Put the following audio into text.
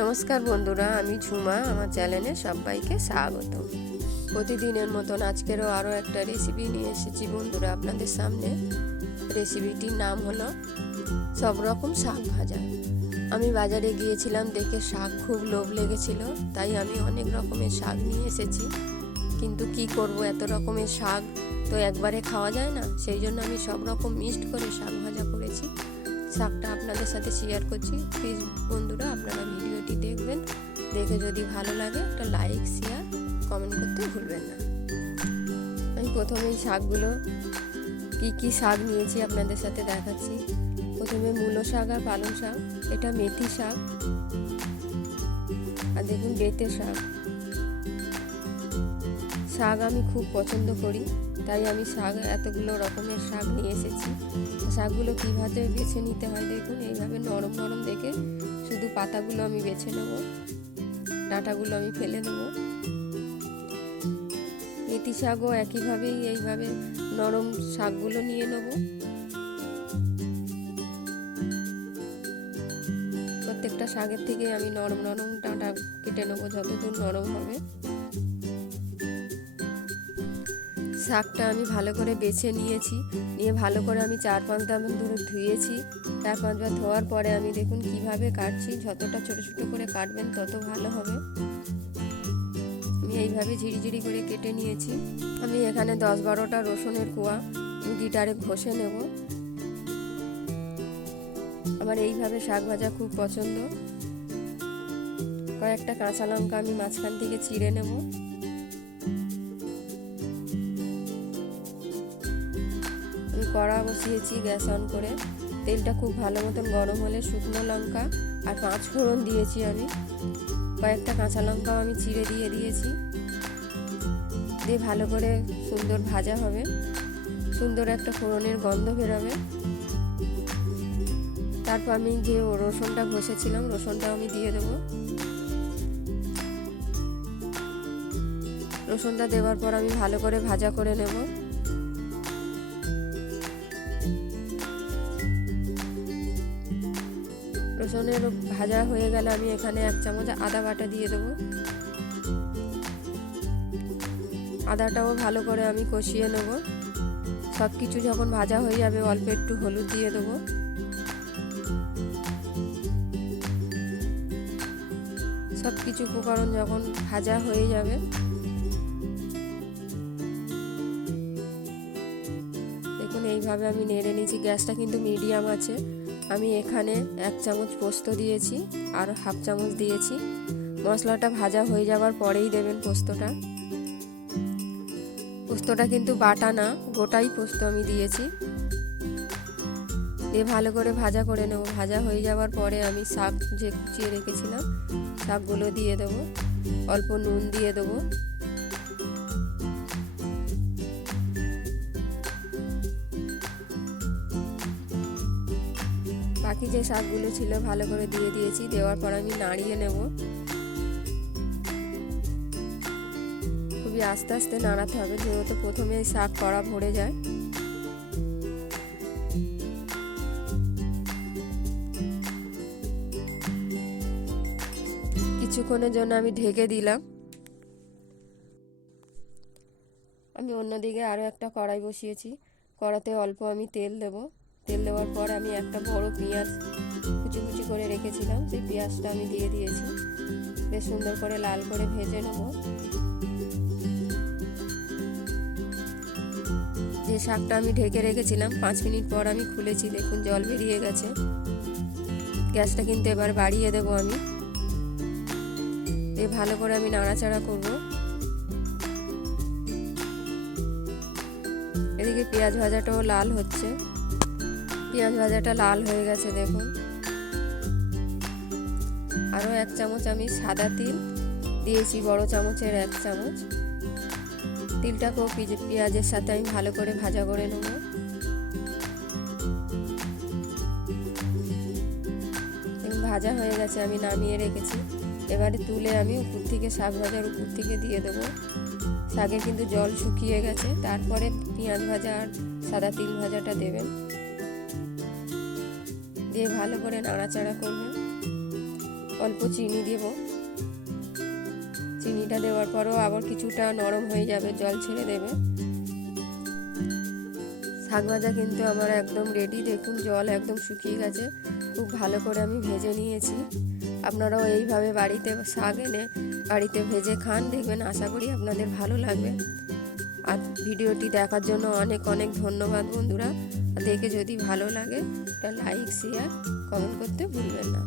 নমস্কার বন্ধুরা, আমি ঝুমা, আমার চ্যানেলে সবাইকে স্বাগত। প্রতিদিনের মতন আজকেরও আরও একটা রেসিপি নিয়ে এসেছি বন্ধুরা আপনাদের সামনে। রেসিপিটির নাম হলো সব রকম শাক ভাজা। আমি বাজারে গিয়েছিলাম দেখে শাক খুব লোভ লেগেছিল, তাই আমি অনেক রকমের শাক নিয়ে এসেছি। কিন্তু কি করব, এত রকমের শাক তো একবারে খাওয়া যায় না, সেই জন্য আমি সব রকম মিক্সড করে শাক ভাজা করেছি। শাকটা আপনাদের সাথে শেয়ার করছি। প্লিজ বন্ধুরা, আপনারা ভিডিওটি দেখবেন। দেখে যদি ভালো লাগে, একটা লাইক শেয়ার কমেন্ট করতে ভুলবেন না। আমি প্রথমে এই শাকগুলো, কি কি শাক নিয়েছি আপনাদের সাথে দেখাচ্ছি। প্রথমে মূলো শাক আর পালং শাক, এটা মেথি শাক। আর দেখুন বেতে শাক। শাক আমি খুব পছন্দ করি, তাই আমি শাক, এতগুলো রকমের শাক নিয়ে এসেছি। শাকগুলো কীভাবে বেছে নিতে হয় দেখুন, এইভাবে নরম নরম দেখে শুধু পাতাগুলো আমি বেছে নেব, ডাঁটাগুলো আমি ফেলে দেব মেথি শাকও একইভাবেই, এইভাবে নরম শাকগুলো নিয়ে নেব। প্রত্যেকটা শাকের থেকে আমি নরম নরম ডাঁটা কেটে নেব, যতদূর নরম হবে। শাকটা আমি ভালো করে বেছে নিয়েছি। নিয়ে ভালো করে আমি চার পাঁচটা ধরে ধুয়েছি। চার পাঁচবার ধোয়ার পরে আমি দেখুন কীভাবে কাটছি, যতটা ছোট ছোট করে কাটবেন তত ভালো হবে। আমি এইভাবে ঝিরিঝিরি করে কেটে নিয়েছি। আমি এখানে দশ বারোটা রসুনের কোয়া গিটারে ঘষে নেব। আমার এইভাবে শাক ভাজা খুব পছন্দ। কয়েকটা কাঁচা লঙ্কা আমি মাঝখান থেকে চিড়ে নেব। কড়া বসিয়েছি গ্যাস অন করে। তেলটা খুব ভালো মতন গরম হলে শুকনো লঙ্কা আর পাঁচ ফোড়ন দিয়েছি আমি। কয়েকটা কাঁচা লঙ্কাও আমি চিড়ে দিয়ে দিয়েছি। দিয়ে ভালো করে সুন্দর ভাজা হবে। সুন্দর একটা ফোড়নের গন্ধ বেরোবে। তারপর আমি যে রসুনটা ঘষেছিলাম রসুনটাও আমি দিয়ে দেবো। রসুনটা দেওয়ার পর আমি ভালো করে ভাজা করে নেব। রসুনের ভাজা হয়ে গেলে, আমি এখানে এক চামচ আদা বাটা দিয়ে দেবো। আদাটাও ভালো করে আমি কষিয়ে নেব। সব কিছু যখন ভাজা হয়ে যাবে, অল্প একটু হলুদ দিয়ে দেবো। সব কিছু উপকরণ যখন ভাজা হয়ে যাবে, দেখুন এইভাবে আমি নেড়ে নিয়েছি। গ্যাসটা কিন্তু মিডিয়াম আছে। আমি এখানে এক চামচ পোস্ত দিয়েছি আর হাফ চামচ দিয়েছি। মশলাটা ভাজা হয়ে যাওয়ার পরেই দেবেন পোস্তটা। পোস্তটা কিন্তু বাটা না, গোটাই পোস্ত আমি দিয়েছি। দিয়ে ভালো করে ভাজা করে নেব। ভাজা হয়ে যাওয়ার পরে আমি শাক যে কুচিয়ে রেখেছিলাম, শাকগুলো দিয়ে দেবো। অল্প নুন দিয়ে দেবো। বাকি যে শাকগুলো ছিল ভালো করে দিয়ে দিয়েছি, দেওয়ার পর আমি নাড়িয়ে নেব। খুবই আস্তে আস্তে নাড়াতে হবে, যেহেতু প্রথমে শাক কড়া ভরে যায়। কিছুক্ষণের জন্য আমি ঢেকে দিলাম। আমি অন্যদিকে আরও একটা কড়াই বসিয়েছি। কড়াতে অল্প আমি তেল দেবো। তেল দেওয়ার পর আমি একটা বড় পেঁয়াজ কুচি কুচি করে রেখেছিলাম। সেই পেঁয়াজটা আমি দিয়ে দিয়েছি। বেশ সুন্দর করে লাল করে ভেজে নেব। যে শাকটা আমি ঢেকে রেখেছিলাম, পাঁচ মিনিট পর আমি খুলেছি। দেখুন, জল বেরিয়ে গেছে। গ্যাসটা কিন্তু এবার বাড়িয়ে দেবো আমি। দিয়ে ভালো করে আমি নাড়াচাড়া করব। এদিকে পেঁয়াজ ভাজাটাও লাল হচ্ছে। পেঁয়াজ ভাজাটা লাল হয়ে গেছে, দেখুন। আরও এক চামচ আমি সাদা তিল দিয়েছি, বড় চামচের এক চামচ। তিলটাকেও পেঁয়াজের সাথে আমি ভালো করে ভাজা করে নেব। ভাজা হয়ে গেছে, আমি নামিয়ে রেখেছি। এবারে তুলে আমি উপর থেকে, শাক ভাজার উপর থেকে দিয়ে দেবো। শাকে কিন্তু জল শুকিয়ে গেছে, তারপরে পেঁয়াজ ভাজা আর সাদা তিল ভাজাটা দেবেন। দিয়ে ভালো করে নাড়াচাড়া করবেন অল্প চিনি দেব। চিনিটা দেওয়ার পরও আবার কিছুটা নরম হয়ে যাবে, জল ছেড়ে দেবে। শাক ভাজা কিন্তু আমার একদম রেডি দেখুন, জল একদম শুকিয়ে গেছে। খুব ভালো করে আমি ভেজে নিয়েছি। আপনারাও এইভাবে বাড়িতে শাক এনে বাড়িতে ভেজে খান, দেখবেন আশা করি আপনাদের ভালো লাগবে। আর ভিডিওটি দেখার জন্য অনেক অনেক ধন্যবাদ বন্ধুরা। দেখে যদি ভালো লাগে, একটা লাইক শেয়ার কমেন্ট করতে ভুলবেন না।